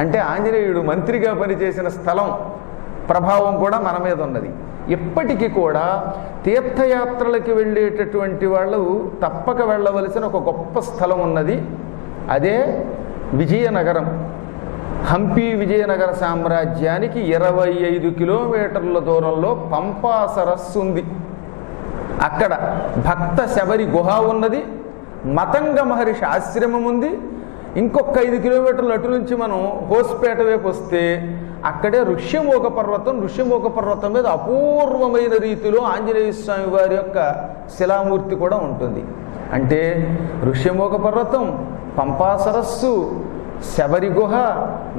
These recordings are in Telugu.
అంటే ఆంజనేయుడు మంత్రిగా పనిచేసిన స్థలం ప్రభావం కూడా మన మీద ఉన్నది. ఇప్పటికీ కూడా తీర్థయాత్రలకి వెళ్ళేటటువంటి వాళ్ళు తప్పక వెళ్ళవలసిన ఒక గొప్ప స్థలం ఉన్నది. అదే విజయనగరం. హంపి విజయనగర సామ్రాజ్యానికి 25 కిలోమీటర్ల దూరంలో పంపా సరస్సు ఉంది. అక్కడ భక్త శబరి గుహ ఉన్నది, మతంగ మహర్షి ఆశ్రమం ఉంది. ఇంకొక 5 కిలోమీటర్ల అటు నుంచి మనం హోస్పేట వైపు వస్తే అక్కడే ఋష్యమూక పర్వతం. ఋష్యమూక పర్వతం మీద అపూర్వమైన రీతిలో ఆంజనేయ స్వామి వారి యొక్క శిలామూర్తి కూడా ఉంటుంది. అంటే ఋష్యమూక పర్వతం, పంపా సరస్సు, శబరి గుహ,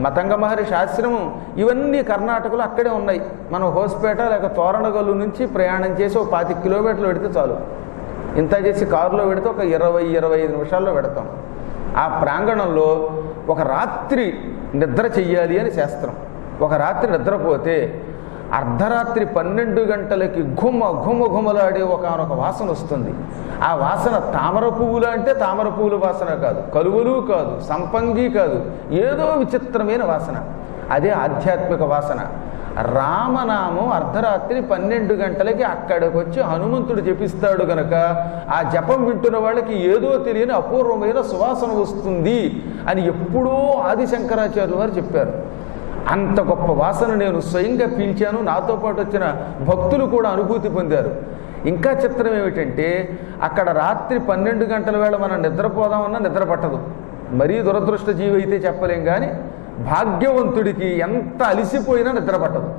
మతంగ మహర్షి ఆశ్రమం ఇవన్నీ కర్ణాటకలో అక్కడే ఉన్నాయి. మనం హోస్పేట లేక తోరణగల్లు నుంచి ప్రయాణం చేసి ఒక 25 కిలోమీటర్లు పెడితే చాలు. ఇంత చేసి కారులో పెడితే ఒక 20-25 నిమిషాల్లో పెడతాం. ఆ ప్రాంగణంలో ఒక రాత్రి నిద్ర చెయ్యాలి అని శాస్త్రం. ఒక రాత్రి నిద్రపోతే అర్ధరాత్రి 12 గంటలకి ఘుమలాడే ఒకనొక వాసన వస్తుంది. ఆ వాసన తామర పువ్వులు అంటే తామర పువ్వుల వాసన కాదు, కలువలు కాదు, సంపంగి కాదు, ఏదో విచిత్రమైన వాసన. అదే ఆధ్యాత్మిక వాసన. రామనామం అర్ధరాత్రి 12 గంటలకి అక్కడికి వచ్చి హనుమంతుడు జపిస్తాడు గనక ఆ జపం వింటున్న వాళ్ళకి ఏదో తెలియని అపూర్వమైన సువాసన వస్తుంది అని ఎప్పుడో ఆది శంకరాచార్యులు వారు చెప్పారు. అంత గొప్ప వాసన నేను స్వయంగా పీల్చాను, నాతో పాటు వచ్చిన భక్తులు కూడా అనుభూతి పొందారు. ఇంకా చిత్రం ఏమిటంటే అక్కడ రాత్రి 12 గంటల వేళ మనం నిద్రపోదామన్నా నిద్ర పట్టదు. మరీ దురదృష్ట జీవి అయితే చెప్పలేం, కానీ భాగ్యవంతుడికి ఎంత అలిసిపోయినా నిద్ర పట్టదు.